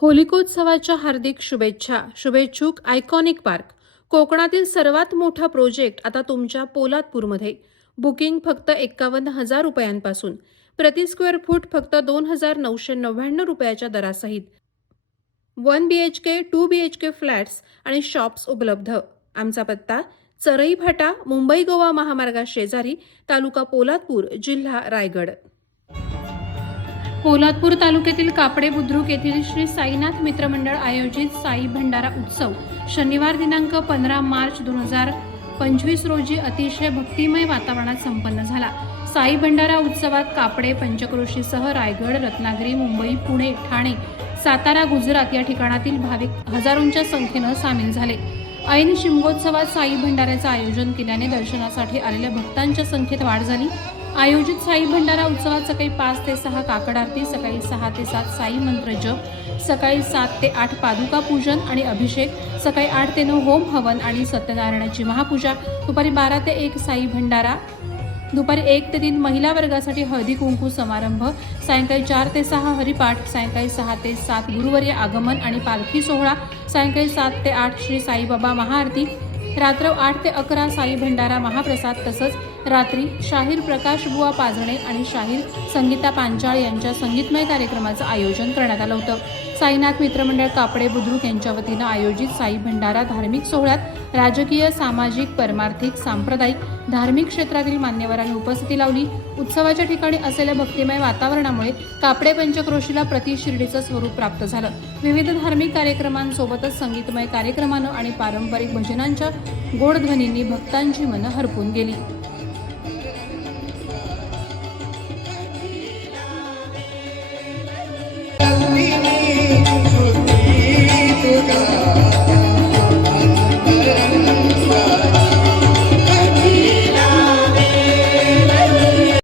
होलिकोत्सवाच्या हार्दिक शुभेच्छा शुभेच्छुक iconic park. कोकणातील सर्वात मोठा प्रोजेक्ट आता तुमच्या पोलादपूरमध्ये. बुकिंग फक्त एक्कावन्न हजार रुपयांपासून. प्रति स्क्वेअर फूट फक्त दोन हजार नऊशे नव्याण्णव रुपयाच्या दरासहित. One B H K two B H K flats आणि शॉप्स उपलब्ध. आमचा पत्ता चरई फाटा मुंबई गोवा महामार्गा शेजारी तालुका पोलादपूर जिल्हा रायगड. पोलादपूर तालुक्यातील कापडे बुद्रुक येथील श्री साईनाथ मित्रमंडळ आयोजित साई भंडारा उत्सव शनिवार दिनांक पंधरा मार्च दोन हजार पंचवीस रोजी अतिशय भक्तिमय वातावरणात संपन्न झाला. साई भंडारा उत्सवात कापडे पंचक्रोशीसह रायगड रत्नागिरी मुंबई पुणे ठाणे सातारा गुजरात या ठिकाणातील भाविक हजारोंच्या संख्येनं सामील झाले. ऐन शिमगोत्सवात साई भंडाऱ्याचं आयोजन केल्याने दर्शनासाठी आलेल्या भक्तांच्या संख्येत वाढ झाली. आयोजित साई भंडारा उत्सवात सकाळी पाच ते सहा काकड आरती सकाळी सहा ते सात साई मंत्र जप सकाळी सात ते आठ पादुका पूजन आणि अभिषेक सकाळी आठ ते नऊ होम हवन आणि सत्यनारायणाची महापूजा दुपारी बारा ते एक साई भंडारा दुपारी एक ते तीन महिला वर्गासाठी हळदी कुंकू समारंभ सायंकाळी चार ते सहा हरिपाठ सायंकाळी सहा ते सात गुरुवर्य आगमन आणि पालखी सोहळा सायंकाळी सात ते आठ श्री साईबाबा महाआरती रात्र आठ ते अकरा साई भंडारा महाप्रसाद तसंच रात्री शाहीर प्रकाश बुवा पाजणे आणि शाहीर संगीता पांचाळ यांच्या संगीतमय कार्यक्रमाचं आयोजन करण्यात आलं होतं. साईनाथ मित्रमंडळ कापडे बुद्रुक यांच्या वतीनं आयोजित साई भंडारा धार्मिक सोहळ्यात राजकीय सामाजिक परमार्थिक सांप्रदायिक धार्मिक क्षेत्रातील मान्यवरांनी उपस्थिती लावली. उत्सवाच्या ठिकाणी असलेल्या भक्तिमय वातावरणामुळे कापडे पंचक्रोशीला प्रति शिर्डीचं स्वरूप प्राप्त झालं. विविध धार्मिक कार्यक्रमांसोबतच संगीतमय कार्यक्रमानं आणि पारंपरिक भजनांच्या गोडध्वनींनी भक्तांची मनं हरपून गेली.